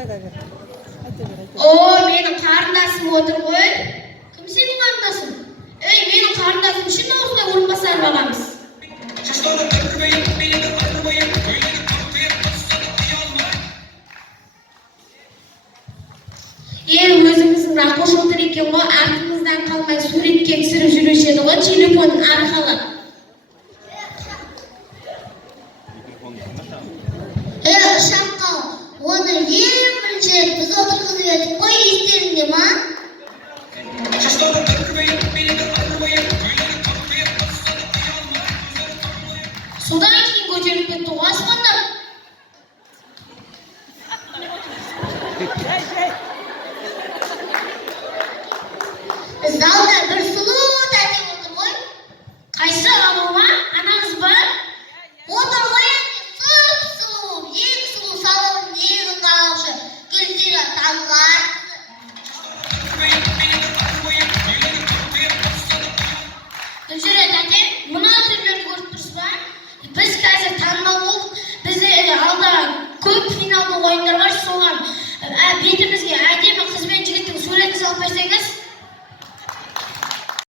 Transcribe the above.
О, менің қарындасым отыр ғой. Кім сенің қарындасың? Ей, менің қарындасым үшін осындай орынбасар бағамыз. Өзіміздің рақош отыр екен ғой, артымыздан қалмай суретке түсіріп жүруші еді ғой, телефонын арқалап. Ұшаққа оны ең бірінші біз отырғызып едік қой, естеріңде ма? Содан кейін көтеріліп кетті ғой аспандап. Залда бір сұлу тәте отыр ғой. Қайсы, анау ма?